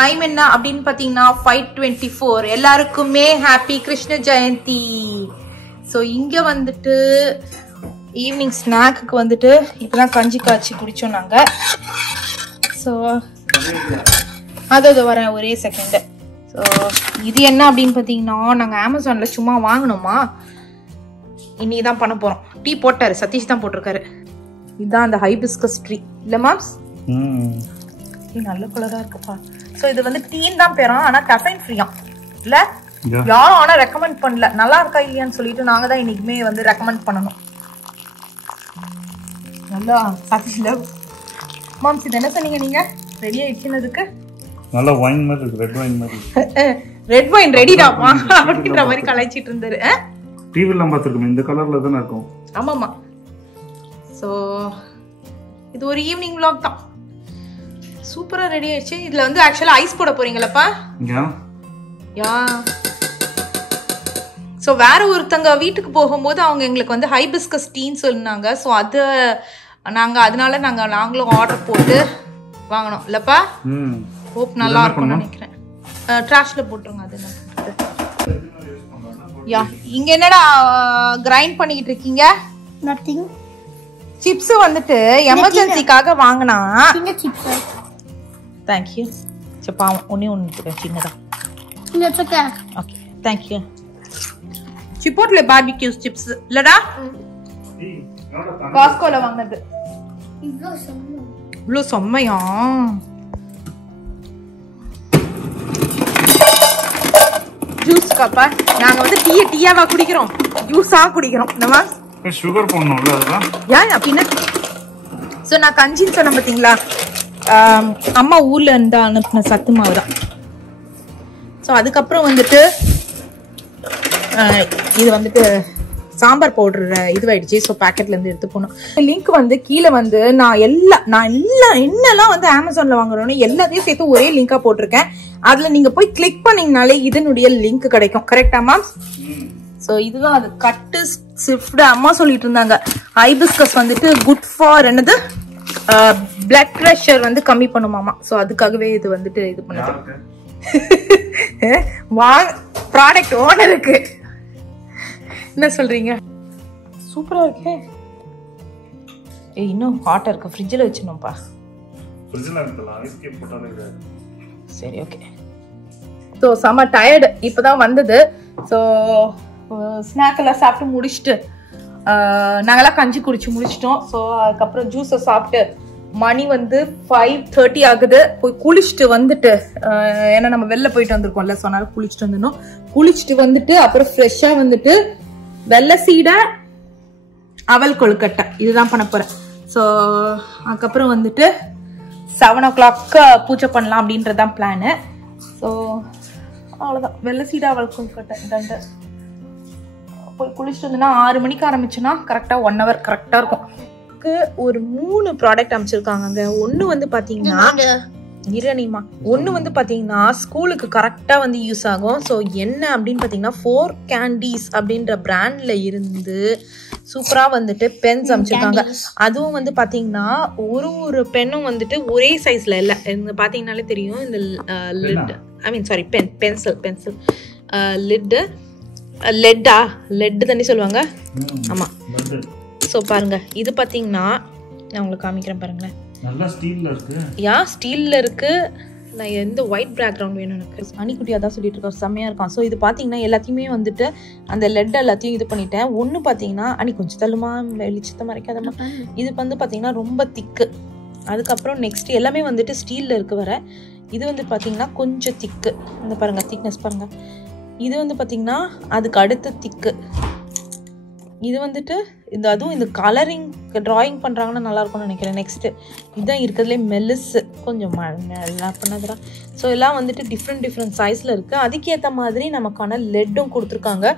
Time என்ன அப்படின்னு பாத்தீங்கன்னா 5:24. எல்லாருக்குமே ஹாப்பி கிருஷ்ண ஜெயந்தி. ஸோ இங்க வந்துட்டு ஈவினிங் ஸ்நாக்கு வந்துட்டு இப்பதான் கஞ்சி காய்ச்சி குடிச்சோம் நாங்க. ஸோ அது வரேன் ஒரே செகண்ட். ஸோ இது என்ன அப்படின்னு பார்த்தீங்கன்னா நாங்கள் அமேசானில் சும்மா வாங்கினோமா, இன்னைக்கு தான் பண்ண போகிறோம். டீ போட்டாரு, சதீஷ் தான் போட்டிருக்காரு. இதுதான் அந்த ஹைபிஸ்கஸ் ட்ரீ இல்லை மாம்ஸ்? நல்ல கலராக இருக்குப்பா. ஸோ இது வந்து டீன்னு தான் பேரும், ஆனால் கஃபைன் ஃப்ரீயா இல்லை யாரும் ஆனால் ரெக்கமெண்ட் பண்ணல. நல்லா இருக்கா இல்லையான்னு சொல்லிட்டு நாங்கள் தான் இன்னைக்குமே வந்து ரெக்கமெண்ட் பண்ணணும். நல்லா சதீஷ்ல மாம்ஸ் இது என்ன சொன்னீங்க நீங்க? ரெடி ஆயிடுச்சுன்னதுக்கு நல்ல வைன் மாதிரி இருக்கு, ரெட் வைன் மாதிரி. ரெட் வைன் ரெடிடாமா அப்படின்ற மாதிரி கலாய்ச்சிட்டு இருந்தாரு. டிவில பார்த்திருக்கோம், இந்த கலர்ல தான இருக்கும். ஆமாமா. சோ இது ஒரு ஈவினிங் vlog தான். சூப்பரா ரெடி ஆயிடுச்சு. இதுல வந்து ஆக்சுவலா ஐஸ் போட போறீங்களப்பா? யா. சோ வேற ஒருத்தங்க வீட்டுக்கு போகும்போது அவங்க எங்களுக்கு வந்து ஹைபிஸ்கஸ் டீன்னு சொன்னாங்க. ஸோ அது அதனால நாங்களும் ஆர்டர் போட்டு வாங்கணும் இல்லப்பா? ஹோப் நல்லா இருக்கும்னு நினைக்கிறேன். ட்ராஷ்ல போட்டுருங்க. அது யா. இங்க என்னடா கிரைண்ட் பண்ணிட்டு இருக்கீங்க? நத்திங். சிப்ஸ் வந்துட்டு எமர்ஜென்சிக்காக வாங்கினா. சின்ன சிப்ஸ். Thank you. பாவம் ஒன்று சின்னதா. Okay thank you. சிப்போட்ல பார்பிக்யூ சிப்ஸ் இல்லடா? காஸ்கோல வாங்குனது. இவ்வளோ செம்மையா? ஜூஸ் கப்பா. நாங்க வந்து டீயாவா குடிக்கிறோம், ஜூஸா குடிக்கிறோம். நம்ம சுகர் போடணும்ல அதெல்லாம். ஏன் அப்படின்னா ஸோ நான் கஞ்சின்னு சொன்னேன் பார்த்தீங்களா, அம்மா ஊர்ல இருந்து அனுப்பின சத்து மாவு தான். ஸோ அதுக்கப்புறம் வந்துட்டு இது வந்துட்டு சாம்பார் பவுடர் இதுவாயிடுச்சு. ஸோ பேக்கெட்ல இருந்து எடுத்து போனோம். லிங்க் வந்து கீழே வந்து நான் என்னெல்லாம் வந்து அமேசான்ல வாங்குறோன்னு எல்லாத்தையும் சேர்த்து ஒரே லிங்கா போட்டிருக்கேன். அதுல நீங்க போய் கிளிக் பண்ணீங்கனாலே இதனுடைய லிங்க் கிடைக்கும். கரெக்டா மேம்? ஸோ இதுதான் அது. கட்டு ஸ்விஃப்ட் அம்மா சொல்லிட்டு இருந்தாங்க ஹைபிஸ்கஸ் வந்துட்டு குட் ஃபார் என்னது பிளட் ப்ரெஷர் வந்து கம்மி பண்ணுமாமா. ஸோ அதுக்காகவே இது வந்துட்டு இது பண்ணுது. ப்ராடக்ட் ஓனருக்கு என்ன சொல்றீங்க? சூப்பரா இருக்கே. இன்னும் ஹாட்டா இருக்கு, ஃப்ரிட்ஜில் வச்சிடணும்ப்பா. சரி ஓகே. ஸோ செம்ம டயர்டு, இப்போதான் வந்தது. ஸோ ஸ்நாக் எல்லாம் சாப்பிட்டு முடிச்சுட்டு நாங்கெல்லாம் கஞ்சி குடிச்சு முடிச்சிட்டோம். ஸோ அதுக்கப்புறம் ஜூஸை சாப்பிட்டு மணி வந்து 5:30 ஆகுது. போய் குளிச்சுட்டு வந்துட்டு ஏன்னா நம்ம வெளில போயிட்டு வந்திருக்கோம்ல, ஸோ அதனால குளிச்சுட்டு வந்துடணும். குளிச்சுட்டு வந்துட்டு அப்புறம் ஃப்ரெஷ்ஷா வந்துட்டு வெள்ளை சீடை அவல் கொழுக்கட்டை இதுதான் பண்ண போறேன். ஸோ அதுக்கப்புறம் வந்துட்டு 7 o'clock பூஜை பண்ணலாம் அப்படின்றதான் பிளானு. ஸோ அவ்வளோதான். வெள்ளை சீடை அவல் கொழுக்கட்டை தண்டு போய் குளிச்சுட்டு வந்தோன்னா 6 மணிக்கு ஆரம்பிச்சோன்னா கரெக்டாக 1 hour கரெக்டாக இருக்கும். ஒரு 3 ப்ராடக்ட் அமைச்சிருக்காங்க. ஒன்று வந்து பார்த்தீங்கன்னா இரணிமா, ஒன்று வந்து பார்த்தீங்கன்னா ஸ்கூலுக்கு கரெக்டாக வந்து யூஸ் ஆகும். ஸோ என்ன அப்படின்னு பார்த்தீங்கன்னா 4 Candies அப்படின்ற பிராண்டில் இருந்து சூப்பராக வந்துட்டு பென்ஸ் அமைச்சிருக்காங்க. அதுவும் வந்து பார்த்தீங்கன்னா ஒரு பென்னும் வந்துட்டு ஒரே சைஸில் இல்லை. பார்த்தீங்கன்னாலே தெரியும். இந்த லிட் சாரி பென்சில் லெட்டு தண்ணி சொல்லுவாங்க. ஆமாம். ஸோ பாருங்க, இது பார்த்தீங்கன்னா நான் உங்களுக்கு காமிக்கிறேன் பாருங்களேன். நல்லா ஸ்டீல்ல இருக்கு. யா ஸ்டீல்ல இருக்கு. நான் எந்த ஒயிட் பேக்ரவுண்ட் வேணும் எனக்கு. அணிக்குட்டியா தான் சொல்லிட்டு இருக்கோம், செம்மையா இருக்கான். ஸோ இது பார்த்தீங்கன்னா எல்லாத்தையுமே வந்துட்டு அந்த லெட் எல்லாத்தையும் இது பண்ணிட்டேன். ஒன்று பார்த்தீங்கன்னா அணி கொஞ்சம் தள்ளுமா, வெளிச்சத்தை மறைக்காதமா. இது வந்து பார்த்தீங்கன்னா ரொம்ப திக்கு. அதுக்கப்புறம் நெக்ஸ்ட் எல்லாமே வந்துட்டு ஸ்டீல்ல இருக்கு வர. இது வந்து பார்த்தீங்கன்னா கொஞ்சம் திக்கு. இந்த பாருங்க திக்னஸ் பாருங்க. இது வந்து பார்த்தீங்கன்னா அதுக்கு அடுத்த திக்கு. இது வந்துட்டு அதுவும் இந்த கலரிங் ட்ராயிங் பண்ணுறாங்கன்னா நல்லா இருக்கும்னு நினைக்கிறேன். நெக்ஸ்ட்டு இதுதான் இருக்கிறதுலே மெல்லிஸு, கொஞ்சம் நல்லா பண்ணதுரா. ஸோ எல்லாம் வந்துட்டு டிஃப்ரெண்ட் சைஸில் இருக்குது. அதுக்கேற்ற மாதிரி நமக்கான லெட்டும் கொடுத்துருக்காங்க.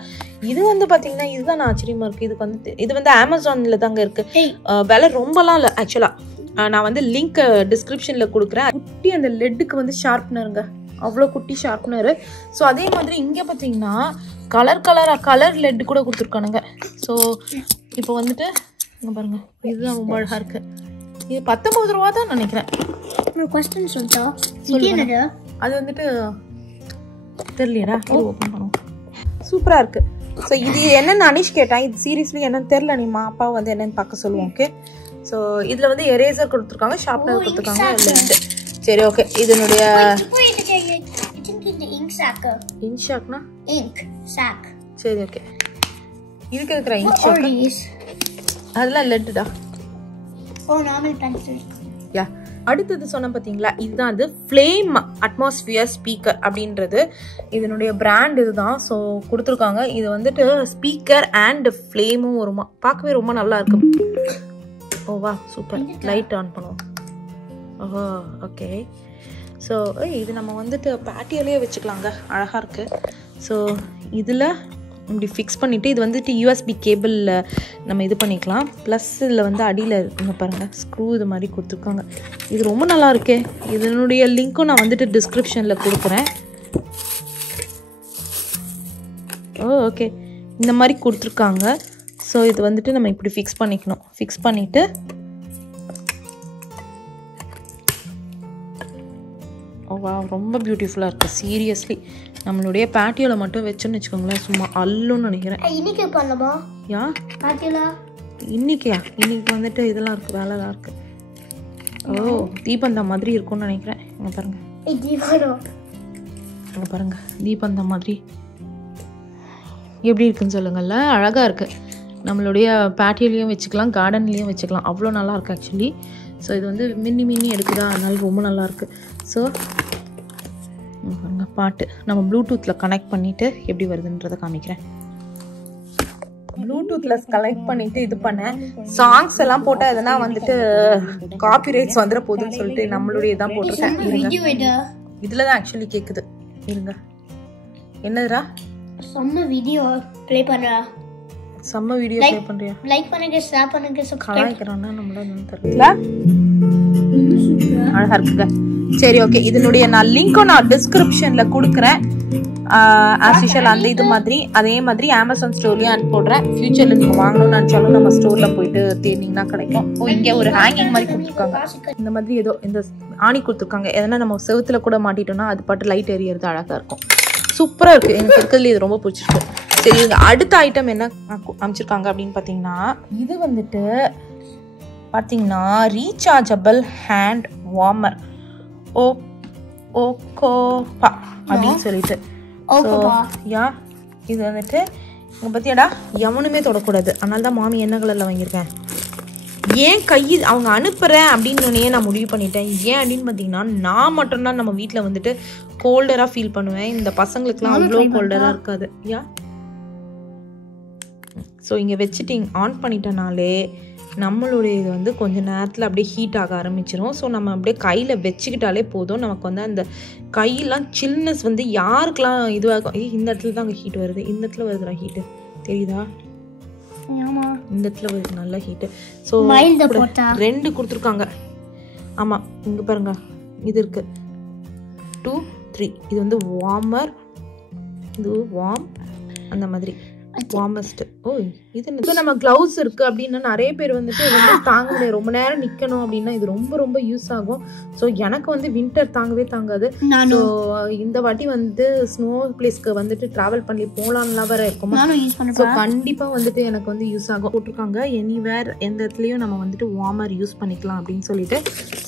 இது வந்து பார்த்தீங்கன்னா இதுதான் ஆச்சரியமாக இருக்குது. இது வந்து அமேசானில் தாங்க இருக்குது. விலை ரொம்பலாம் இல்லை ஆக்சுவலாக. நான் வந்து லிங்க் டிஸ்கிரிப்ஷனில் கொடுக்குறேன். குட்டி அந்த லெட்டுக்கு வந்து ஷார்ப்னருங்க, அவ்வளோ குட்டி ஷார்ப்னரு. ஸோ அதே மாதிரி இங்கே பார்த்தீங்கன்னா கலர் லெட் கூட கொடுத்துருக்கானுங்க. ஸோ இப்போ வந்துட்டு இங்கே பாருங்க, இதுதான் ரொம்ப அழகாக இருக்குது. இது 19 ரூபா தான் நினைக்கிறேன். ஒரு क्वेश्चन சொல்றா. இது என்னது? அது வந்துட்டு தெரியலடா, ஓப்பன் பண்ணுவோம். சூப்பராக இருக்குது. ஸோ இது என்னென்னு அனிஷ் கேட்டான். இது சீரியஸ்லி என்னன்னு தெரில, நீமா அப்பா வந்து என்னென்னு பார்க்க சொல்லுவோம். ஓகே, ஸோ இதில் வந்து எரேசர் கொடுத்துருக்காங்க, ஷார்ப்னர் கொடுத்துருக்காங்க, லெட். சரி ஓகே, இதனுடைய இங்க் ஷாக்னா சரி ஓகே. இதுக்கு இருக்கிற இங்க் ஷாக் அதெல்லாம் லெட்டுடா. யா, அடுத்தது சொன்ன பார்த்தீங்களா, இதுதான் அது ஃப்ளேம் அட்மாஸ்பியர் ஸ்பீக்கர் அப்படின்றது. இதனுடைய பிராண்ட் இதுதான். ஸோ கொடுத்துருக்காங்க. இது வந்துட்டு ஸ்பீக்கர் அண்ட் ஃப்ளேமும் வருமா, பார்க்கவே ரொம்ப நல்லா இருக்கு. ஓவா சூப்பர். லைட் ஆன் பண்ணுவோம். ஓஹோ ஓகே. ஸோ இது நம்ம வந்துட்டு பேட்டியோலேயே வச்சுக்கலாங்க, அழகாக இருக்குது. ஸோ இதில் இப்படி ஃபிக்ஸ் பண்ணிவிட்டு இது வந்துட்டு யூஎஸ்பி கேபிளில் நம்ம இது பண்ணிக்கலாம். ப்ளஸ் இதில் வந்து அடியில் இங்கே பாருங்கள் ஸ்க்ரூ இது மாதிரி கொடுத்துருக்காங்க. இது ரொம்ப நல்லா இருக்கே. இதனுடைய லிங்க்கும் நான் வந்துட்டு டிஸ்கிரிப்ஷனில் கொடுக்குறேன். ஓகே, இந்த மாதிரி கொடுத்துருக்காங்க. ஸோ இது வந்துட்டு நம்ம இப்படி ஃபிக்ஸ் பண்ணிக்கணும். ஃபிக்ஸ் பண்ணிவிட்டு வா ரொம்ப பியூட்டிஃபுல்லாக இருக்குது. சீரியஸ்லி நம்மளுடைய பேட்டியோவில் மட்டும் வச்சோன்னு வச்சுக்கோங்களேன், சும்மா அல்லுன்னு நினைக்கிறேன். இன்னைக்கு பண்ணலாமா? யா இன்னைக்கியா? இன்னைக்கு வந்துட்டு இதெல்லாம் இருக்குது, வேலைலாம் இருக்குது. ஓ தீபந்தா மாதிரி இருக்கும்னு நினைக்கிறேன். இங்கே பாருங்கள், இங்கே பாருங்கள் தீபந்தா மாதிரி எப்படி இருக்குன்னு சொல்லுங்கள்ல. அழகாக இருக்குது. நம்மளுடைய பேட்டியோலையும் வச்சுக்கலாம், கார்டன்லேயும் வச்சுக்கலாம். அவ்வளோ நல்லா இருக்குது ஆக்சுவலி. ஸோ இது வந்து மின்னி எடுக்குதா, அதனால ரொம்ப நல்லாயிருக்கு. ஸோ பாட்டு நம்ம ப்ளூடூத்தில் கனெக்ட் பண்ணிவிட்டு எப்படி வருதுன்றதை காமிக்கிறேன். ப்ளூடூத்தில் கனெக்ட் பண்ணிவிட்டு இது பண்ணேன். சாங்ஸ் எல்லாம் போட்டால் எதனா வந்துட்டு காப்பிரைட்ஸ் வந்துட போகுதுன்னு சொல்லிட்டு நம்மளுடைய தான் போட்டிருக்கேன். இதில் தான் ஆக்சுவலி கேட்குது. இருங்க, என்னதுடா? செம்ம வீடியோ ப்ளே பண்ணுறா. செம்ம வீடியோ ப்ளே பண்ணுறியா? லைக் பண்ணுங்க, ஷேர் பண்ணுங்க, சப்ஸ்கிரைப் கலாய்க்கிறான்னா நம்மள தெரியல. அழகா இருக்குங்க. சரி ஓகே, இதனுடைய நான் லிங்க்கும் நான் டிஸ்கிரிப்ஷன்ல கொடுக்குறேன். ஆஸ் யூஷுவல் அந்த இது மாதிரி அதே மாதிரி அமேசான் ஸ்டோர்லயும் அனுப்பி போடுறேன். ஃபியூச்சர்ல நீங்க வாங்கணும்னு நினைச்சாலும் நம்ம ஸ்டோர்ல போயிட்டு தேடினீங்கன்னா கிடைக்கும். இங்க ஒரு ஹேங்கிங் மாதிரி கொடுத்துருக்காங்க. இந்த மாதிரி ஏதோ இந்த ஆணி கொடுத்துருக்காங்க. எதனா நம்ம செவுத்துல கூட மாட்டிட்டோம்னா அது பாட்டு லைட் எரியறது அழகா இருக்கும். சூப்பரா இருக்கு. எனக்கு இருக்கிறதுல இது ரொம்ப பிடிச்சிருக்கு. சரி, அடுத்த ஐட்டம் என்ன அமைச்சிருக்காங்க அப்படின்னு பாத்தீங்கன்னா, இது வந்துட்டு பாத்தீங்கன்னா ரீசார்ஜபிள் ஹேண்ட் வார்மர் ஓகோபா அப்படின்னு சொல்லிட்டு. யா இது வந்துட்டு இங்கே பார்த்தியாடா எவனுமே தொடக்கூடாது. அதனால தான் மாமி என்ன கலரில் வாங்கியிருக்கேன். ஏன் கை அவங்க அனுப்புகிறேன் அப்படின்னு நான் முடிவு பண்ணிட்டேன். ஏன் அப்படின்னு பார்த்தீங்கன்னா, நான் மட்டும்தான் நம்ம வீட்டில் வந்துட்டு கோல்டராக ஃபீல் பண்ணுவேன். இந்த பசங்களுக்குலாம் அவ்வளோ கோல்டராக இருக்காது. யா ஸோ இங்கே வச்சுட்டு ஆன் பண்ணிட்டனாலே நம்மளுடைய இது வந்து கொஞ்சம் நேரத்தில் அப்படியே ஹீட் ஆக ஆரம்பிச்சிடும். ஸோ நம்ம அப்படியே கையில் வச்சுக்கிட்டாலே போதும். நமக்கு வந்து அந்த கையெல்லாம் சில்னஸ் வந்து யாருக்கெல்லாம் இதுவாகும். இந்த இடத்துல தான் அங்கே ஹீட் வருது, இந்த இடத்துல வருதுடா ஹீட்டு தெரியுதா? இந்த இடத்துல வருது நல்ல ஹீட்டு. ஸோ 2 கொடுத்துருக்காங்க. ஆமாம் இங்கே பாருங்க, இது இருக்குது 2, 3. இது வந்து வார்மர், இது வார்ம் அந்த மாதிரி வார்மஸ்ட். இது நம்ம கிளவுஸ் இருக்கு அப்படின்னா நிறைய பேர் வந்துட்டு தாங்க முடியாது, ரொம்ப நேரம் நிக்கணும் அப்படின்னா இது ரொம்ப ரொம்ப யூஸ் ஆகும். ஸோ எனக்கு வந்து வின்டர் தாங்கவே தாங்காது. ஸோ இந்த வாட்டி வந்து ஸ்னோ பிளேஸ்க்கு வந்துட்டு டிராவல் பண்ணி போலாம்லாம் வர இருக்கும். ஸோ கண்டிப்பா வந்துட்டு எனக்கு வந்து யூஸ் ஆகும். போட்டிருக்காங்க எனிவேர் எந்த இடத்துலயும் நம்ம வந்துட்டு வார்மர் யூஸ் பண்ணிக்கலாம் அப்படின்னு சொல்லிட்டு.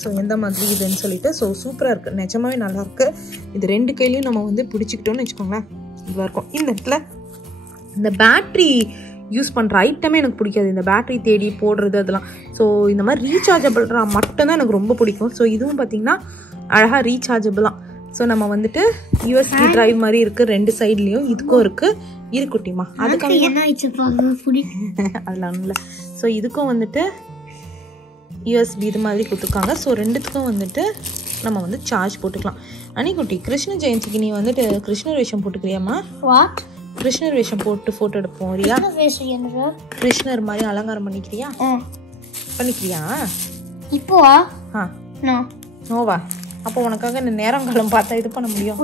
ஸோ எந்த மாதிரி இதுன்னு சொல்லிட்டு. ஸோ சூப்பரா இருக்கு, நிஜமாவே நல்லா இருக்கு. இது 2 கையிலையும் நம்ம வந்து பிடிச்சிக்கிட்டோம்னு வச்சுக்கோங்களேன், இதுவா இருக்கும். இந்த இடத்துல இந்த பேட்ரி யூஸ் பண்ணுற ஐட்டமே எனக்கு பிடிக்காது. இந்த பேட்ரி தேடி போடுறது அதெல்லாம். ஸோ இந்த மாதிரி ரீசார்ஜபிள்ரா மட்டும்தான் எனக்கு ரொம்ப பிடிக்கும். ஸோ இதுவும் பார்த்தீங்கன்னா அழகாக ரீசார்ஜபிளாக. ஸோ நம்ம வந்துட்டு யூஎஸ்பி டிரைவ் மாதிரி இருக்குது 2 சைட்லேயும். இதுக்கும் இருக்குது குட்டிமா, அதுக்காக என்ன அதெல்லாம் இல்லை. ஸோ இதுக்கும் வந்துட்டு யூஎஸ்பி இது மாதிரி கொடுத்துருக்காங்க. ஸோ 2த்துக்கும் வந்துட்டு நம்ம வந்து சார்ஜ் போட்டுக்கலாம். அனிக்குட்டி கிருஷ்ண ஜெயந்திக்கு நீ வந்துட்டு கிருஷ்ணர் வேஷம் போட்டுக்கிறியாம்மா? கிருஷ்ணர் வேஷம் போட்டு போட்டோ எடுப்போம். ரியா கிருஷ்ணர் மாதிரி அலங்காரம் பண்ணிக்கிறியா? பண்ணிக்கிறியா இப்போவா? நோவா? அப்போ உனக்காக இந்த நேரம் காலம் பார்த்தா இது பண்ண முடியும்.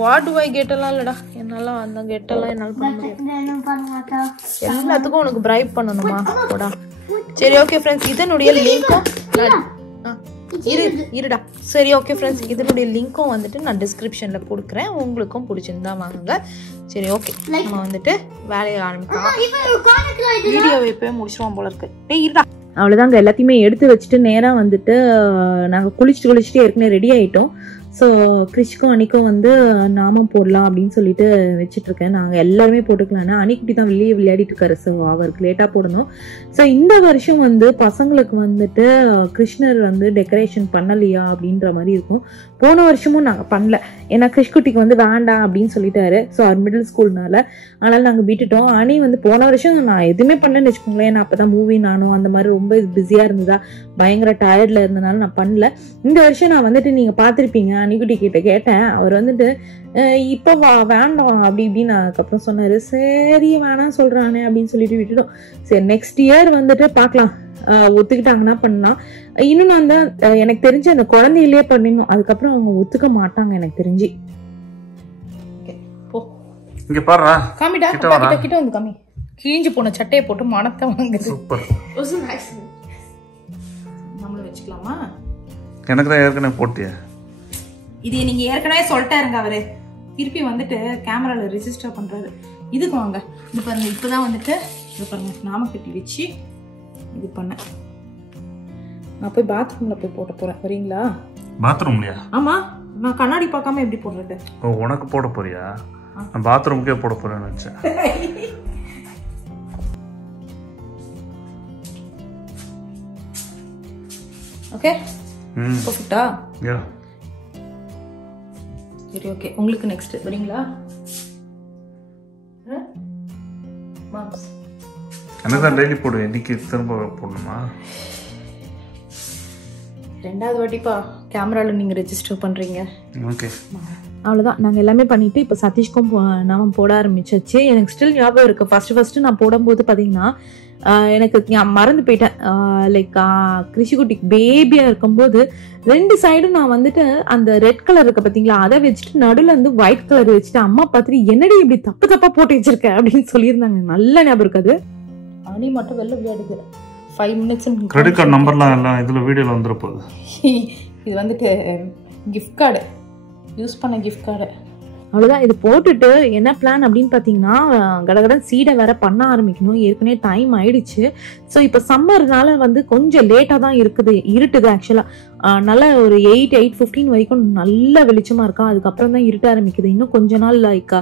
வாட் டு ஐ கெட் எல்லாம் இல்லடா, என்னால அந்த கெட்டெல்லாம் என்னால் பண்ண முடியாது. எல்லாத்துக்கும் உனக்கு பிரைப் பண்ணணுமா? போடா. சரி ஓகே ஃப்ரெண்ட்ஸ், இதனுடைய லிங்க்கும் இருடா. சரி ஓகே ஃப்ரெண்ட்ஸ், இதனுடைய லிங்க்கும் வந்துட்டு நான் டிஸ்கிரிப்ஷனில் கொடுக்குறேன், உங்களுக்கும் பிடிச்சிருந்தா வாங்குங்க. சரி ஓகே, நம்ம வந்துட்டு வேலையை ஆரம்பிக்கலாம். வீடியோ எப்போயே முடிச்சிருவோம் போல இருக்கு. இருடா. அவ்வளோதாங்க, எல்லாத்தையுமே எடுத்து வச்சுட்டு நேராக வந்துட்டு நாங்கள் குளிச்சுட்டு ஏற்கனவே ரெடி ஆகிட்டோம். ஸோ கிறிஷ்க்கும் அன்னிக்கும் வந்து நாமம் போடலாம் அப்படின்னு சொல்லிட்டு வச்சுட்ருக்கேன். நாங்கள் எல்லாருமே போட்டுக்கலான்னா அன்னிக்குட்டி தான் வெளியே விளையாடிட்டு இருக்காரு. ஸோ அவருக்கு லேட்டாக போடணும். ஸோ இந்த வருஷம் வந்து பசங்களுக்கு வந்துட்டு கிருஷ்ணர் வந்து டெக்கரேஷன் பண்ணலையா அப்படின்ற மாதிரி இருக்கும். போன வருஷமும் நாங்கள் பண்ணல, ஏன்னா கிறிஷ்குட்டிக்கு வந்து வேண்டாம் அப்படின்னு சொல்லிட்டாரு. ஸோ அவர் மிடில் ஸ்கூல்னால அதனால் நாங்கள் விட்டுட்டோம். அனி வந்து போன வருஷம் நான் எதுவுமே பண்ணலன்னு வச்சுக்கோங்களேன். ஏன்னா அப்போ தான் மூவி நானும் அந்த மாதிரி ரொம்ப பிஸியாக இருந்ததா, பயங்கர டயர்டில் இருந்தனால நான் பண்ணல. இந்த வருஷம் நான் வந்துட்டு நீங்கள் பார்த்துருப்பீங்க, அனிக்குட்டி கிட்ட கேட்டேன். அவர் வந்துட்டு இப்போ வேண்டாம் அப்படி இப்படின்னு அதுக்கப்புறம் சொன்னார். சரி வேணாம் சொல்கிறானே அப்படின்னு சொல்லிட்டு விட்டுட்டோம். சரி நெக்ஸ்ட் இயர் வந்துட்டு பார்க்கலாம், ஒத்துக்கிட்டாங்கன்னா பண்ணலாம். இன்னும் நான் தான் எனக்கு தெரிஞ்சு அந்த குழந்தையிலேயே பண்ணிடணும், அதுக்கப்புறம் அவங்க ஒத்துக்க மாட்டாங்க எனக்கு தெரிஞ்சு. இங்க பாருடா, காமிடா, கிட்ட வந்து காமி. கிழிஞ்சு போன சட்டையை போட்டு மனத்தை வாங்குது. சூப்பர். நம்மளும் வச்சுக்கலாமா? எனக்கு தான் ஏற்கனவே போட்டியா? இது நீங்க ஏற்கனவே சொல்லிட்டாருங்க அவரு. திருப்பி வந்துட்டு கேமரால ரெஜிஸ்டர் பண்றாரு. இதுக்கு வாங்க, இது பாருங்க. இப்பதான் வந்துட்டு இது பாருங்க, நாம கட்டி வச்சு இது பண்ண. நான் போய் பாத்ரூம்ல போய் போட போறேன், வரீங்களா? பாத்ரூம்லயா? ஆமா, நான் கண்ணாடி பார்க்காம எப்படி போடுறது? ஓ, உனக்கு போட போறியா? நான் பாத்ரூம்க்கே போட போறேன்னு நினைச்சேன். ஓகே, பர்ஃபெக்ட்டா? யா. சரி ஓகே, உங்களுக்கு நெக்ஸ்ட் வரீங்களா? மாம்ஸ் எனக்கு தான் டெய்லி போடுவேன், இன்னைக்கு திரும்ப போடணுமா? ரெண்டாவது வாட்டிப்பா கேமரால நீங்க ரெஜிஸ்டர் பண்றீங்க. ஓகே, அவ்வளோதான். நாங்கள் எல்லாமே பண்ணிவிட்டு இப்போ சதீஷ்க்கும் நாம போட ஆரம்பிச்சாச்சு. எனக்கு ஸ்டில் ஞாபகம் இருக்குது, ஃபஸ்ட்டு நான் போடும்போது பார்த்தீங்கன்னா எனக்கு மறந்து போயிட்டேன். லைக் கிருஷிக்குட்டிக்கு பேபியாக இருக்கும்போது 2 சைடும் நான் வந்துட்டு அந்த ரெட் கலர் இருக்கு பார்த்தீங்களா, அதை வச்சுட்டு நடுவில் வந்து ஒயிட் கலர் வச்சுட்டு அம்மா பார்த்துட்டு என்னடி இப்படி தப்பாக போட்டு வச்சிருக்கேன் அப்படின்னு சொல்லியிருந்தாங்க. நல்ல ஞாபகம் இருக்காது. அணி மட்டும் வெளில விளையாடுது. 5 minutes கிரெடிட் கார்டு நம்பர்லாம் எல்லாம் இதில் வீடியோவில் வந்துட போகுது. இது வந்துட்டு கிஃப்ட் கார்டு, யூஸ் பண்ண கிஃப்ட் கார்டு. அவ்வளோதான். இது போட்டுட்டு என்ன பிளான் அப்படின்னு பார்த்தீங்கன்னா, கடகடன் சீடை வேற பண்ண ஆரம்பிக்கணும். ஏற்கனவே டைம் ஆயிடுச்சு. ஸோ இப்போ சம்மர்னால வந்து கொஞ்சம் லேட்டாக தான் இருட்டுது ஆக்சுவலாக. நல்ல ஒரு 8:15 வரைக்கும் நல்ல வெளிச்சமாக இருக்கா. அதுக்கப்புறம் தான் இருட்ட ஆரம்பிக்குது. இன்னும் கொஞ்ச நாள் லைக்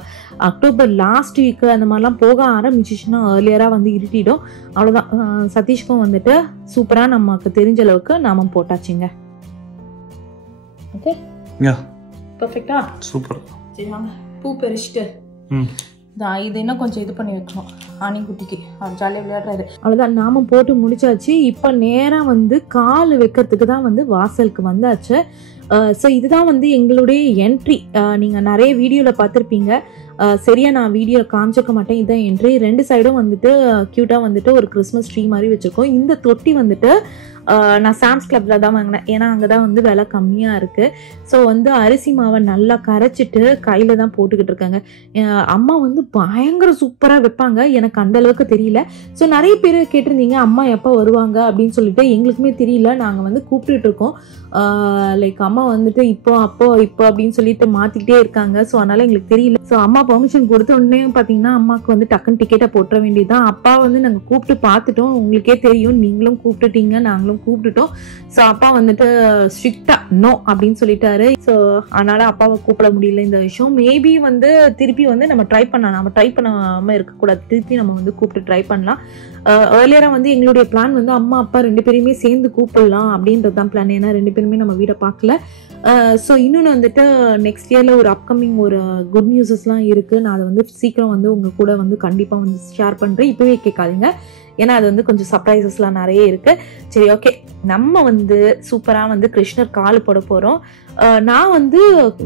அக்டோபர் லாஸ்ட் வீக்கு அந்த மாதிரிலாம் போக ஆரம்பிச்சிச்சுன்னா ஏர்லியராக வந்து இருட்டிடும். அவ்வளோதான். சதீஷ்க்கும் வந்துட்டு சூப்பராக நமக்கு தெரிஞ்ச அளவுக்கு நாம போட்டாச்சுங்க. ஓகே, பர்ஃபெக்டா? சூப்பர். சரி வாங்க, பூ பறிச்சுட்டு இது இன்னும் கொஞ்சம் இது பண்ணி வைக்கணும் ஆணிக்குட்டிக்கு, அவர் ஜாலியாக விளையாடுறாரு. அவ்வளோதான், நாம போட்டு முடிச்சாச்சு. இப்போ நேராக வந்து கால் வைக்கிறதுக்கு தான் வந்து வாசலுக்கு வந்தாச்சு. ஸோ இதுதான் வந்து எங்களுடைய என்ட்ரி. நீங்கள் நிறைய வீடியோவில் பார்த்துருப்பீங்க. சரியா நான் வீடியோவில் காமிச்சிருக்க மாட்டேன். இதுதான் என்ட்ரி. 2 சைடும் வந்துட்டு க்யூட்டாக வந்துட்டு ஒரு கிறிஸ்மஸ் ட்ரீ மாதிரி வச்சுருக்கோம். இந்த தொட்டி வந்துட்டு நான் சாம்ஸ் கிளப்பில் தான் வாங்கினேன், ஏன்னா அங்கே தான் வந்து விலை கம்மியாக இருக்குது. ஸோ வந்து அரிசி மாவை நல்லா கரைச்சிட்டு கையில் தான் போட்டுக்கிட்டு இருக்காங்க. அம்மா வந்து பயங்கர சூப்பராக வைப்பாங்க, எனக்கு அந்தளவுக்கு தெரியல. ஸோ நிறைய பேர் கேட்டிருந்தீங்க அம்மா எப்போ வருவாங்க அப்படின்னு சொல்லிட்டு. எங்களுக்குமே தெரியல, நாங்கள் வந்து கூப்பிட்டுட்டு இருக்கோம். லைக் அம்மா வந்துட்டு இப்போ அப்படின்னு சொல்லிட்டு மாற்றிக்கிட்டே இருக்காங்க. ஸோ அதனால் எங்களுக்கு தெரியல. ஸோ அம்மா பெர்மிஷன் கொடுத்த உடனே பார்த்தீங்கன்னா அம்மாவுக்கு வந்து டக்குன்னு டிக்கெட்டை போட்டுற வேண்டியதுதான். அப்பா வந்து நாங்கள் கூப்பிட்டு பார்த்துட்டோம், உங்களுக்கே தெரியும், நீங்களும் கூப்பிட்டுட்டீங்க, நாங்களும் கூப்பிட்டுட்டோம். ஸோ அப்பா வந்துட்டு ஸ்ட்ரிக்டா நோ அப்படின்னு சொல்லிட்டாரு. ஸோ அதனால அப்பாவை கூப்பிட முடியல இந்த விஷயம். மேபி வந்து திருப்பி வந்து நம்ம ட்ரை பண்ணாம இருக்கக்கூடாது, திருப்பி நம்ம வந்து கூப்பிட்டு ட்ரை பண்ணலாம். ஏர்லியரா வந்து எங்களுடைய பிளான் வந்து அம்மா அப்பா 2 பேருமே சேர்ந்து கூப்பிடலாம் அப்படின்றது தான் பிளான். ஏன்னா 2 பேருமே நம்ம வீடை பார்க்கல. ஸோ இன்னொன்று வந்துட்டு நெக்ஸ்ட் இயரில் ஒரு அப்கமிங் ஒரு குட் நியூஸஸ்லாம் இருக்குது. நான் அதை வந்து சீக்கிரம் வந்து உங்கள் கூட வந்து கண்டிப்பாக வந்து ஷேர் பண்ணுறேன். இப்போவே கேட்காதீங்க, ஏன்னா அது வந்து கொஞ்சம் சர்ப்ரைசஸ்லாம் நிறைய இருக்குது. சரி ஓகே, நம்ம வந்து சூப்பராக வந்து கிருஷ்ணர் கால் போட போகிறோம். நான் வந்து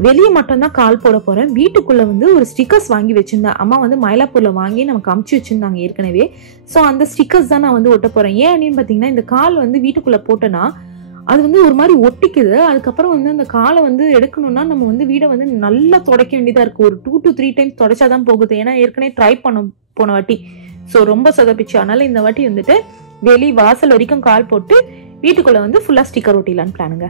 வெளியே மட்டும்தான் கால் போட போகிறேன். வீட்டுக்குள்ளே வந்து ஒரு ஸ்டிக்கர்ஸ் வாங்கி வச்சுருந்தேன். அம்மா வந்து மயிலாப்பூரில் வாங்கி நமக்கு அமுச்சு வச்சுருந்தாங்க ஏற்கனவே. ஸோ அந்த ஸ்டிக்கர்ஸ் தான் நான் வந்து ஒட்ட போகிறேன். ஏன் அப்படின்னு பார்த்தீங்கன்னா, இந்த கால் வந்து வீட்டுக்குள்ளே போட்டேன்னா அது வந்து ஒரு மாதிரி ஒட்டிக்குது. அதுக்கப்புறம் வந்து அந்த காலை வந்து எடுக்கணும்னா நம்ம வந்து வீடை வந்து நல்லா துடைக்க வேண்டியதாக இருக்குது. ஒரு 2 to 3 டைம்ஸ் துடைச்சாதான் போகுது. ஏன்னா ஏற்கனவே ட்ரை போன வாட்டி ஸோ ரொம்ப சொதப்பிச்சு. அதனால இந்த வாட்டி வந்துட்டு வெளி வாசல் வரைக்கும் கால் போட்டு வீட்டுக்குள்ள வந்து ஃபுல்லா ஸ்டிக்கர் ஒட்டிடலான்னு பிளானுங்க.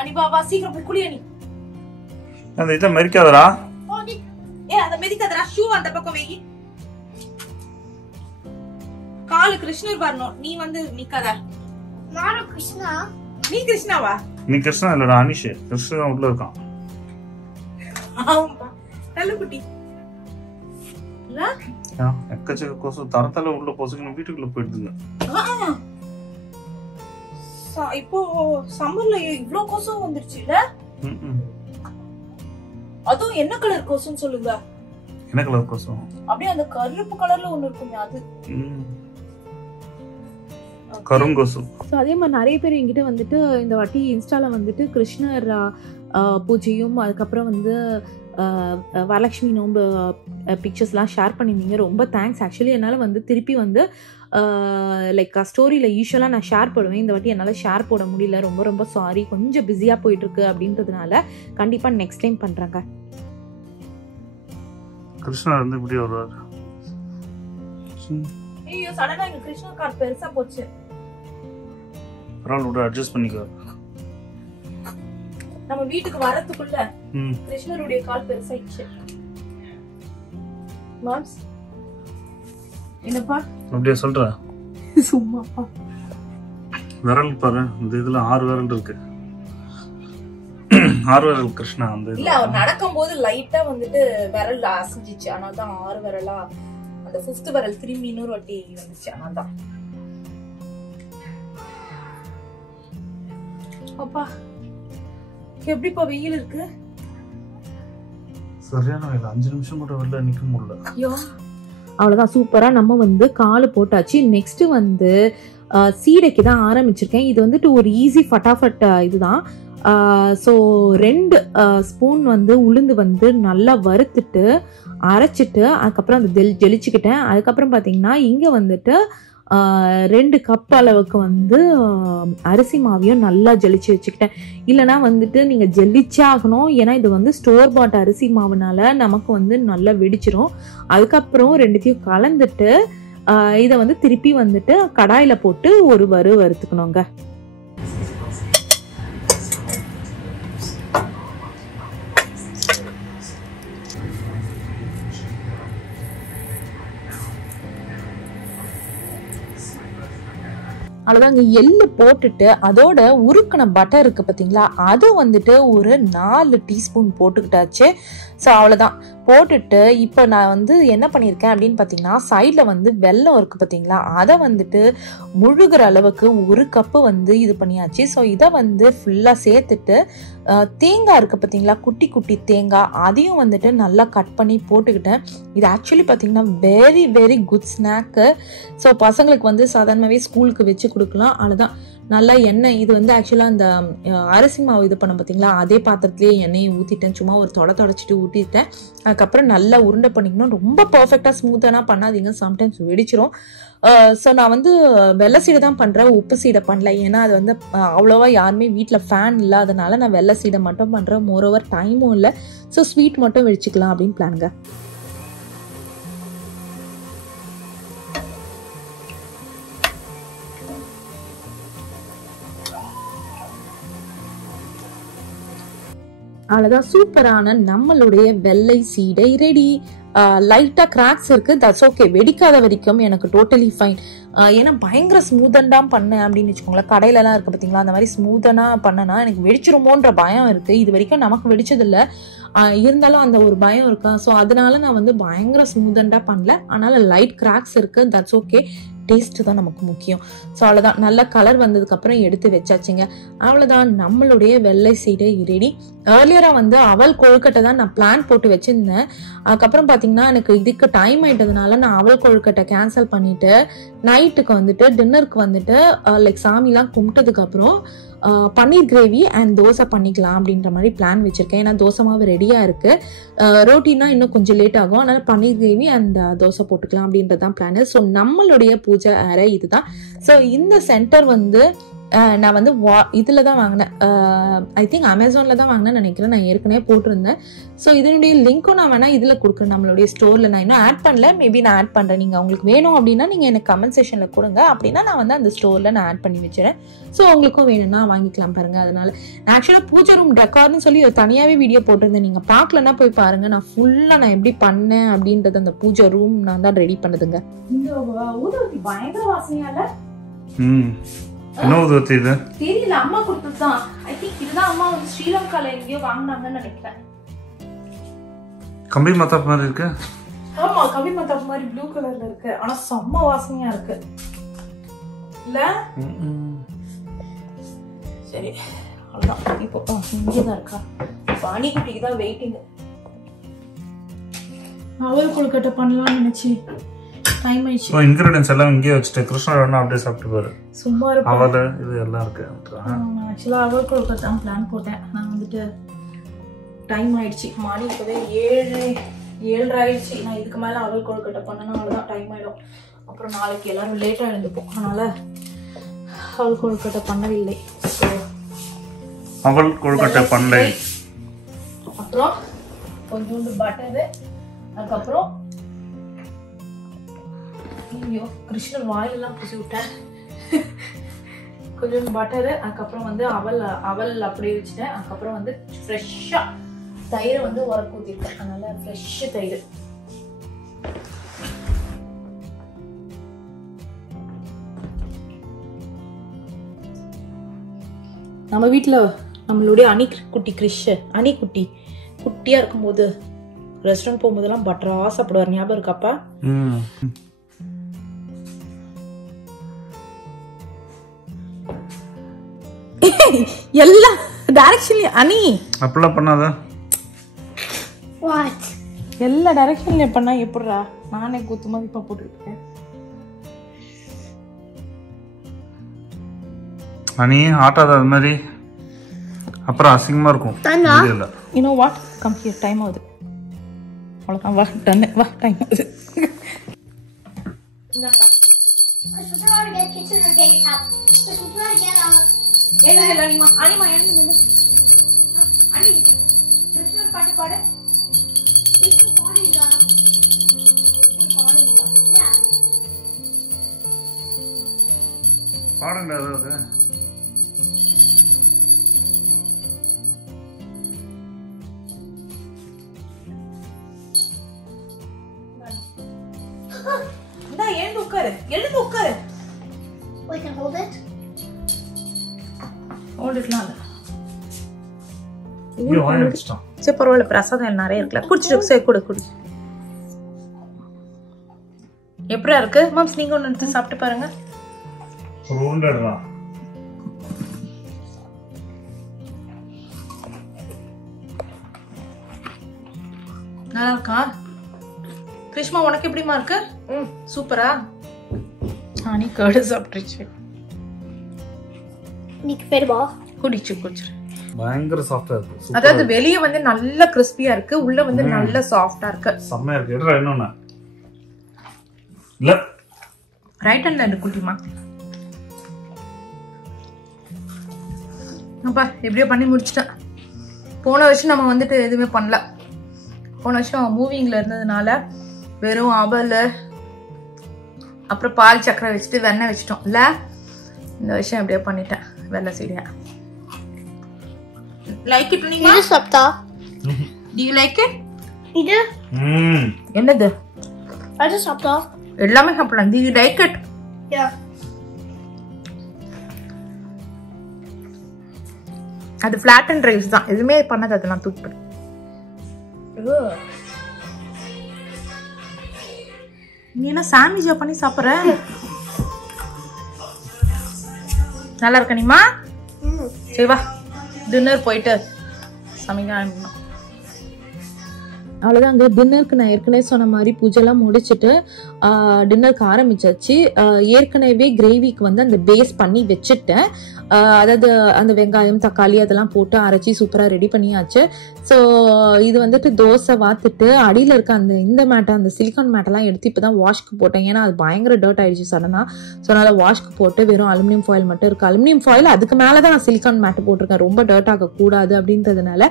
அனிபாவா சீக்கிரம் போய் குளிய நீ. அந்த இத மெரிக்காதடா. அந்த மெரிக்காதடா. ஷூ அந்த பக்கம் வெயி. கால் கிருஷ்ணர் வரணும். நீ வந்து நிக்காத. நான் கிருஷ்ணா. நீ கிருஷ்ணாவா? நீ கிருஷ்ணா இல்லடா அனிஷ். கிருஷ்ணா உள்ள இருக்கான். ஆமா. நல்ல குட்டி. எக்கச்சக்க கொசு தரத்தல உள்ள பொசுக்குன்னு வீட்டுக்குள்ள போயிடுதுங்க. இப்போ சம்மர்ல இவ்ளோ கொசு வந்துருச்சு இல்ல? அதுவும் என்ன கலர் கொசுன்னு சொல்லுங்க. என்ன கலர் கொசு? அப்படியே அந்த கருப்பு கலர்ல ஒண்ணு இருக்குமே அது. கருங்கொசு. ஸோ அதே மாதிரி நிறைய பேர் என்கிட்ட வந்துட்டு இந்த வாட்டி இன்ஸ்டால வந்துட்டு கிருஷ்ணர் பூஜையும் அதுக்கப்புறம் வந்து வரலட்சுமி நோம்பு பிக்சர்ஸ்லாம் ஷேர் பண்ணியிருந்தீங்க. ரொம்ப தேங்க்ஸ். ஆக்சுவலி என்னால் வந்து திருப்பி வந்து லைக் ஸ்டோரியில் யூஸ்வலாக நான் ஷேர் போடுவேன். இந்த வாட்டி என்னால் ஷேர் போட முடியல. ரொம்ப ரொம்ப சாரி. கொஞ்சம் பிஸியாக போயிட்டுருக்கு அப்படின்றதுனால கண்டிப்பாக நெக்ஸ்ட் டைம் பண்ணுறாங்க. கிருஷ்ணா வந்து இப்படி வருவார். ஐயோ சடனா எங்க கிருஷ்ணா கார் பெருசா போச்சு. பரவாயில்ல அட்ஜஸ்ட் பண்ணிக்கோ. நம்ம வீட்டுக்கு வரதுக்குள்ள கிருஷ்ணருடைய கால் பெருசாயிடுச்சு. மாம்ஸ் என்னப்பா அப்படியே சொல்ற? சும்மாப்பா. விரல் பாரு. இந்த இதுல 6 விரல் இருக்கு. 6 விரல் கிருஷ்ணா. அந்த இல்ல அவர் நடக்கும்போது லைட்டா வந்துட்டு விரல் அசைஞ்சிச்சு. ஆனால் தான் 6 விரலா அந்த 5th விரல் திரும்பி இன்னொரு வாட்டி வந்துச்சு. ஆனால் தான் அப்பா எப்படிப்பா வெயில் இருக்கு? சரியான வெயில். 5 நிமிஷம் கூட வெளில நிக்க முடியல. ஐயோ அவ்வளவுதான். சூப்பரா நம்ம வந்து காலு போட்டாச்சு. நெக்ஸ்ட் வந்து சீடைக்கு தான் ஆரம்பிச்சிருக்கேன். இது வந்துட்டு ஒரு ஈஸி ஃபட்டாஃபட் இதுதான். ஸோ 2 ஸ்பூன் வந்து உளுந்து வந்து நல்லா வறுத்துட்டு அரைச்சிட்டு அதுக்கப்புறம் அந்த ஜெலிச்சுக்கிட்டேன். அதுக்கப்புறம் பார்த்தீங்கன்னா இங்கே வந்துட்டு 2 கப் அளவுக்கு வந்து அரிசி மாவையும் நல்லா ஜெலிச்சு வச்சுக்கிட்டேன். இல்லைனா வந்துட்டு நீங்கள் ஜெல்லிச்சே ஆகணும். ஏன்னா இது வந்து ஸ்டோர் பாட் அரிசி மாவுனால நமக்கு வந்து நல்லா வெடிச்சிரும். அதுக்கப்புறம் 2த்தையும் கலந்துட்டு இதை வந்து திருப்பி வந்துட்டு கடாயில் போட்டு ஒரு வறுத்துக்கணுங்க. அவ்வளோதான். இங்கே எள்ளு போட்டுட்டு அதோட உருக்கின பட்டர் இருக்குது பார்த்தீங்களா, அது வந்துட்டு ஒரு 4 டீஸ்பூன் போட்டுக்கிட்டாச்சு. ஸோ அவ்வளோதான் போட்டுட்டு இப்போ நான் வந்து என்ன பண்ணியிருக்கேன் அப்படின்னு பார்த்தீங்கன்னா, சைடில் வந்து வெல்லம் இருக்குது பார்த்தீங்களா, அதை வந்துட்டு முழுகிற அளவுக்கு 1 கப்பு வந்து இது பண்ணியாச்சு. ஸோ இதை வந்து ஃபுல்லாக சேர்த்துட்டு தேங்காய் இருக்குது பார்த்தீங்களா, குட்டி குட்டி தேங்காய், அதையும் வந்துட்டு நல்லா கட் பண்ணி போட்டுக்கிட்டேன். இது ஆக்சுவலி பார்த்தீங்கன்னா very very good snack. So பசங்களுக்கு வந்து சாதாரணமாகவே ஸ்கூலுக்கு வச்சு கொடுக்கலாம். அவ்வளோதான். நல்லா எண்ணெய் இது வந்து ஆக்சுவலாக அந்த அரிசி மாவு இது பண்ண பார்த்தீங்களா, அதே பாத்திரத்துலேயே எண்ணெயை ஊற்றிட்டேன். சும்மா ஒரு தொடச்சிட்டு ஊற்றிட்டேன். அதுக்கப்புறம் நல்லா உருண்டை பண்ணிக்கணும். ரொம்ப பர்ஃபெக்டாக ஸ்மூத்தானா பண்ணாதீங்க, சம்டைம்ஸ் வெடிச்சிரும். ஸோ நான் வந்து வெள்ளை சீடை தான் பண்ணுறேன், உப்பு சீடை பண்ணல. ஏன்னா அது வந்து அவ்வளோவா யாருமே வீட்டில் ஃபேன் இல்லாதனால நான் வெள்ளை சீடை மட்டும் பண்ணுறேன். மோரோவர் டைமும் இல்லை. ஸோ ஸ்வீட் மட்டும் வெடிச்சிக்கலாம் அப்படின்னு பிளானுங்க. அவ்வளோதான். சூப்பரான நம்மளுடைய வெள்ளை சீடை ரெடி. லைட்டாக கிராக்ஸ் இருக்குது, தட்ஸ் ஓகே. வெடிக்காத வரைக்கும் எனக்கு டோட்டலி ஃபைன். ஏன்னா பயங்கர ஸ்மூதண்டாக பண்ணேன் அப்படின்னு வச்சுக்கோங்களேன். கடையிலலாம் இருக்குது பார்த்தீங்களா, அந்த மாதிரி ஸ்மூதனாக பண்ணனா எனக்கு வெடிச்சிருமோன்ற பயம் இருக்குது. இது வரைக்கும் நமக்கு வெடிச்சதில்லை, இருந்தாலும் அந்த ஒரு பயம் இருக்கா. ஸோ அதனால நான் வந்து பயங்கர ஸ்மூதண்டாக பண்ணல. அதனால் லைட் கிராக்ஸ் இருக்குது, தட்ஸ் ஓகே. டேஸ்ட்டு தான் நமக்கு முக்கியம். ஸோ அவ்வளோதான். நல்ல கலர் வந்ததுக்கப்புறம் எடுத்து வச்சாச்சுங்க. அவ்வளோதான், நம்மளுடைய வெள்ளை சீடை ரெடி. ஏர்லியராக வந்து அவல் கொழுக்கட்டை தான் நான் பிளான் போட்டு வச்சுருந்தேன். அதுக்கப்புறம் பார்த்தீங்கன்னா எனக்கு இதுக்கு டைம் ஆகிட்டதுனால நான் அவல் கொழுக்கட்டை கேன்சல் பண்ணிவிட்டு நைட்டுக்கு வந்துட்டு டின்னருக்கு வந்துட்டு லைக் சாமிலாம் கும்பிட்டதுக்கப்புறம் பன்னீர் கிரேவி அண்ட் தோசை பண்ணிக்கலாம் அப்படின்ற மாதிரி பிளான் வச்சுருக்கேன். ஏன்னா தோசை மாவு ரெடியாக இருக்குது. ரோட்டினா இன்னும் கொஞ்சம் லேட் ஆகும். அதனால் பன்னீர் கிரேவி அண்ட் தோசை போட்டுக்கலாம் அப்படின்றது தான் பிளான். ஸோ நம்மளுடைய பூஜை அறை இதுதான். ஸோ இந்த சென்டர் வந்து நான் வந்து இதில் தான் வாங்கினேன், ஐ திங்க் அமேசானில் தான் வாங்கினேன்னு நினைக்கிறேன். நான் ஏற்கனவே போட்டிருந்தேன். ஸோ இதனுடைய லிங்க்கும் நான் வேணால் இதில் கொடுக்குறேன், நம்மளுடைய ஸ்டோரில். நான் இன்னும் ஆட் பண்ணல, மேபி நான் ஆட் பண்ணுறேன். நீங்கள் உங்களுக்கு வேணும் அப்படின்னா நீங்கள் எனக்கு கமெண்ட் செக்ஷனில் கொடுங்க, அப்படின்னா நான் வந்து அந்த ஸ்டோரில் நான் ஆட் பண்ணி வச்சுறேன். ஸோ உங்களுக்கும் வேணும்னா வாங்கிக்கலாம் பாருங்கள். அதனால் நான் ஆக்சுவலாக பூஜை ரூம் டெக்கார்னு சொல்லி தனியாகவே வீடியோ போட்டிருந்தேன். நீங்கள் பார்க்கலன்னா போய் பாருங்கள். நான் ஃபுல்லாக நான் எப்படி பண்ணேன் அப்படின்றது, அந்த பூஜை ரூம் நான் தான் ரெடி பண்ணதுங்க. இந்த ஊதுவத்தி பயங்கர வாசனையால. என்ன ஊதுவத்தி இது? தெரியல, அம்மா கொடுத்ததுதான். ஐ திங்க் இதுதான் அம்மா வந்து ஸ்ரீலங்கால எங்கேயோ வாங்கினாங்கன்னு நினைக்கிறேன். கம்பி மத்தாப் மாதிரி இருக்கு. ஆமா, கம்பி மத்தாப் மாதிரி ப்ளூ கலர்ல இருக்கு. ஆனா செம்ம வாசனையா இருக்கு இல்ல? சரி, அவ்வளவுதான். இப்போ இங்கதான் இருக்கா? பானிக்குட்டிக்கு தான் வெயிட்டிங். அவள் கொழுக்கட்டை பண்ணலாம்னு நினைச்சு டைம் ஆயிடுச்சு. ஸோ இன்கிரீடியன்ஸ் எல்லாம் இங்கேயே வச்சுட்டு கிருஷ்ணா வேணா அப்படியே சாப்பிட்டு பாரு. சும்மா இருக்கு. அவல் இது எல்லாம் இருக்கு. ஆக்சுவலாக அவள் கொழுக்கட்டை தான் பிளான் போட்டேன். நான் வந்துட்டு டைம் ஆயிடுச்சு. மணி இப்போவே 7:30 ஆயிடுச்சு. நான் இதுக்கு மேலே அவள் கொழுக்கட்டை பண்ணனா அவ்வளோதான், டைம் ஆகிடும். அப்புறம் நாளைக்கு எல்லாரும் லேட்டாக எழுந்துப்போம். அதனால் அவள் கொழுக்கட்டை பண்ணவில்லை. ஸோ அவள் கொழுக்கட்டை பண்ணலை. அப்புறம் கொஞ்சோண்டு பட்டரு, அதுக்கப்புறம் ஐயோ கிருஷ்ணன் வாயிலெல்லாம் பூசி விட்டேன். கொஞ்சோண்டு பட்டரு, அதுக்கப்புறம் வந்து அவல் அப்படியே வச்சுட்டேன். அதுக்கப்புறம் வந்து ஃப்ரெஷ்ஷாக தயிரை வந்து உரக்கு ஊற்றிருக்கேன். அதனால ஃப்ரெஷ்ஷு தயிர். நம்ம வீட்டில் நம்மளுடைய அணிக்குட்டி குட்டியாக இருக்கும்போது ரெஸ்டாரண்ட் போகும்போதெல்லாம் பட்டரா சாப்பிடுவார். ஞாபகம் இருக்காப்பா? எல்லா டைரக்ஷன்லயும் அனி அப்படிலாம் பண்ணாத. வாட்? எல்லா டைரக்ஷன்லயும் பண்ணா எப்படிடா? நானே குத்து மதிப்பா போட்டுருக்கேன். அனி ஆட்டாத அது மாதிரி, அப்புறம் அசிங்கமா இருக்கும். இல்ல you know what, come here, time ஆகுது. அவ்வளோதான், வா டன், வா டைம் ஆகுது. பாட்டு பாடு. பாடுங்க அதாவது. எழுந்து உட்காரு, எழுந்து உட்காரு. We can hold it. Hold it நால. சரி பரவாயில்ல, பிரசாதம் நிறைய இருக்குல்ல. குடிச்சிட்டு சரி குடி. எப்படியா இருக்கு மாம்ஸ்? நீங்க ஒன்று எடுத்து சாப்பிட்டு பாருங்க. நல்லா இருக்கா? கிருஷ்மா உனக்கு எப்படிமா இருக்கு? சூப்பரா? நீ கடு சாப்பிட்டுருச்சு. நீக்கு பேருவா குடிச்சு பயங்கர சாஃப்ட்டா இருக்கு. அதாவது வெளிய வந்து நல்ல கிறிஸ்பியா இருக்கு, உள்ள வந்து நல்ல சாஃப்ட்டா இருக்கு. செம்மயா இருக்கு. எடுறா இன்னொன்னு. இல்ல ரைட் ஹேண்ட்ல இருக்கு குட்டிமா. அப்பா எப்படியோ பண்ணி முடிச்சிட்டேன். போன வருஷம் நம்ம வந்துட்டு எதுவுமே பண்ணல. போன வருஷம் மூவிங்ல இருந்ததுனால வெறும் அவல் அப்புறம் பால் சக்கரை வச்சுட்டு வெண்ணெய் வச்சிட்டோம் இல்ல. இந்த வருஷம் எப்படியோ பண்ணிட்டேன் வெள்ளை சீடியா. லைக் இட் நீங்க? இது சாப்பிட்டா? Do you like it? இது என்னது? அது சாப்பிட்டா? எல்லாமே சாப்பிடலாம். Do you like it? Yeah. அது flat and rice தான். எதுவுமே பண்ணாத, அதை நான் தூக்கிட்டேன். நீ என்ன சாண்ட்விச்சா பண்ணி சாப்பிட்ற? நல்லா இருக்க நீமா? சரி வா டின்னர் போயிட்டு சமைக்க ஆரம்பிக்கணும். அவ்வளோதாங்க. டின்னருக்கு நான் ஏற்கனவே சொன்ன மாதிரி பூஜைலாம் முடிச்சுட்டு டின்னருக்கு ஆரம்பிச்சாச்சு. ஏற்கனவே கிரேவிக்கு வந்து அந்த பேஸ் பண்ணி வச்சுட்டேன். அதாவது அந்த வெங்காயம் தக்காளி அதெல்லாம் போட்டு அரைச்சி சூப்பராக ரெடி பண்ணியாச்சு. ஸோ இது வந்துட்டு தோசை வாத்துட்டு அடியில் இருக்க இந்த மேட்டை அந்த சிலிக்கான் மேட்டெல்லாம் எடுத்து இப்போ தான் வாஷ்க்கு போட்டேன். ஏன்னா அது பயங்கர டர்ட் ஆயிடுச்சு சடனாக. ஸோ அதனால் வாஷ்க்கு போட்டு வெறும் அலுமினியம் ஃபாயில் மட்டும் இருக்குது. அலுமினியம் ஃபாயில் அதுக்கு மேலே தான் நான் சிலிக்கான் மேட்டு போட்டிருக்கேன், ரொம்ப டர்ட் ஆகக்கூடாது அப்படின்றதுனால.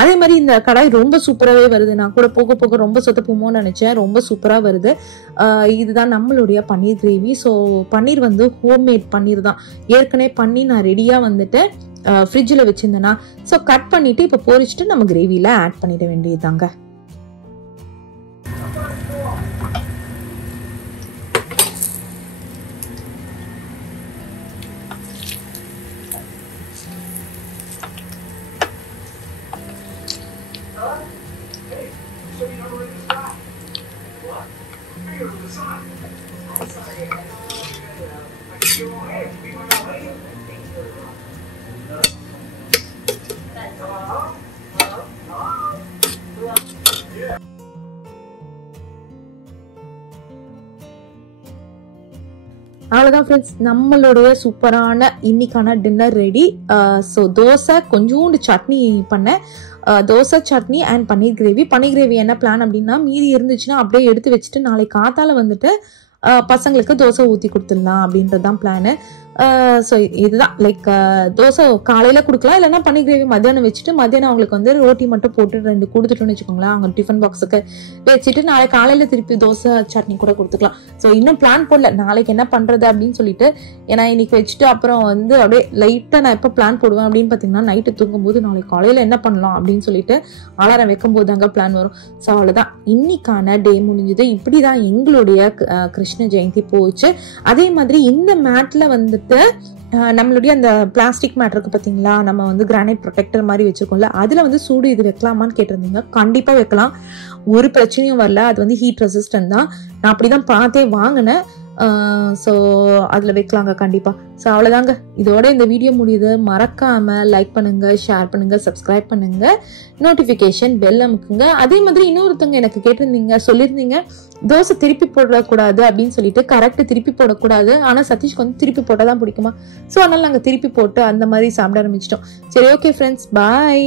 அதே மாதிரி இந்த கடாய் ரொம்ப சூப்பராகவே வருது. நான் கூட போக போக ரொம்ப சொத்தப்போமோன்னு நினச்சேன், ரொம்ப சூப்பராக வருது. இதுதான் நம்மளுடைய பன்னீர் கிரேவி. ஸோ பன்னீர் வந்து ஹோம்மேட் பன்னீர் தான். ஏற்கனவே பண்ணி நான் ரெடியாக வந்துட்டு ஃப்ரிட்ஜில் வச்சுருந்தேன்னா. ஸோ கட் பண்ணிவிட்டு இப்போ பொரிச்சிட்டு நம்ம கிரேவியில் ஆட் பண்ணிட வேண்டியதுதாங்க. அவ்வளோதான் ஃப்ரெண்ட்ஸ், நம்மளுடைய சூப்பரான இன்னைக்கான டின்னர் ரெடி. ஸோ தோசை கொஞ்சோண்டு சட்னி பண்ணேன். Dosa chutney and paneer gravy. Paneer gravy என்ன பிளான் அப்படின்னா, மீதி இருந்துச்சுன்னா அப்படியே எடுத்து வச்சுட்டு நாளைக்கு காத்தால வந்துட்டு பசங்களுக்கு தோசை ஊற்றி கொடுத்துடலாம் அப்படின்றது தான் பிளானு. ஸோ இதுதான் லைக் தோசை காலையில் கொடுக்கலாம், இல்லைன்னா பன்னீர் கிரேவி மத்தியானம் வச்சுட்டு மத்தியானம் அவங்களுக்கு வந்து ரோட்டி மட்டும் போட்டு 2 கொடுத்துட்டோன்னு வச்சுக்கோங்களேன். அவங்க டிஃபன் பாக்ஸுக்கு வச்சுட்டு நாளைக்கு காலையில் திருப்பி தோசை சட்னி கூட கொடுத்துக்கலாம். ஸோ இன்னும் பிளான் போடல நாளைக்கு என்ன பண்ணுறது அப்படின்னு சொல்லிட்டு. ஏன்னா இன்னைக்கு வச்சுட்டு அப்புறம் வந்து அப்படியே லைட்டாக நான் எப்போ பிளான் போடுவேன் அப்படின்னு பார்த்தீங்கன்னா, நைட்டு தூங்கும்போது நாளைக்கு காலையில் என்ன பண்ணலாம் அப்படின்னு சொல்லிட்டு அலாரம் வைக்கும்போது தாங்க பிளான் வரும். ஸோ அவ்வளோதான், இன்னைக்கான டே முடிஞ்சது. இப்படி தான் எங்களுடைய கிருஷ்ண ஜெயந்தி போச்சு. அதே மாதிரி இந்த மேட்டில் வந்துட்டு நம்மளுடைய அந்த பிளாஸ்டிக் மேட் இருக்கு பார்த்தீங்களா, நம்ம வந்து கிரானைட் ப்ரொடெக்டர் மாதிரி வச்சுருக்கோம்ல, அதில் வந்து சூடு இது வைக்கலாமான்னு கேட்டிருந்தீங்க. கண்டிப்பாக வைக்கலாம், ஒரு பிரச்சனையும் வரல. அது வந்து ஹீட் ரெசிஸ்டன்ட் தான். நான் அப்படி தான் பார்த்தே வாங்கினேன். ஸோ அதில் வைக்கலாங்க கண்டிப்பாக. ஸோ அவ்வளோதாங்க, இதோட இந்த வீடியோ முடியுது. மறக்காமல் லைக் பண்ணுங்கள், ஷேர் பண்ணுங்கள், சப்ஸ்கிரைப் பண்ணுங்கள், நோட்டிஃபிகேஷன் பெல் அமுக்குங்க. அதே மாதிரி இன்னொருத்தவங்க எனக்கு கேட்டிருந்தீங்க, சொல்லியிருந்தீங்க தோசை திருப்பி போடக்கூடாது அப்படின்னு சொல்லிட்டு. கரெக்டு, திருப்பி போடக்கூடாது. ஆனால் சதீஷ்க்கு வந்து திருப்பி போட்டால் தான் பிடிக்குமா. ஸோ அதனால் நாங்கள் திருப்பி போட்டு அந்த மாதிரி சாப்பிட ஆரம்பிச்சிட்டோம். சரி, ஓகே ஃப்ரெண்ட்ஸ், பாய்.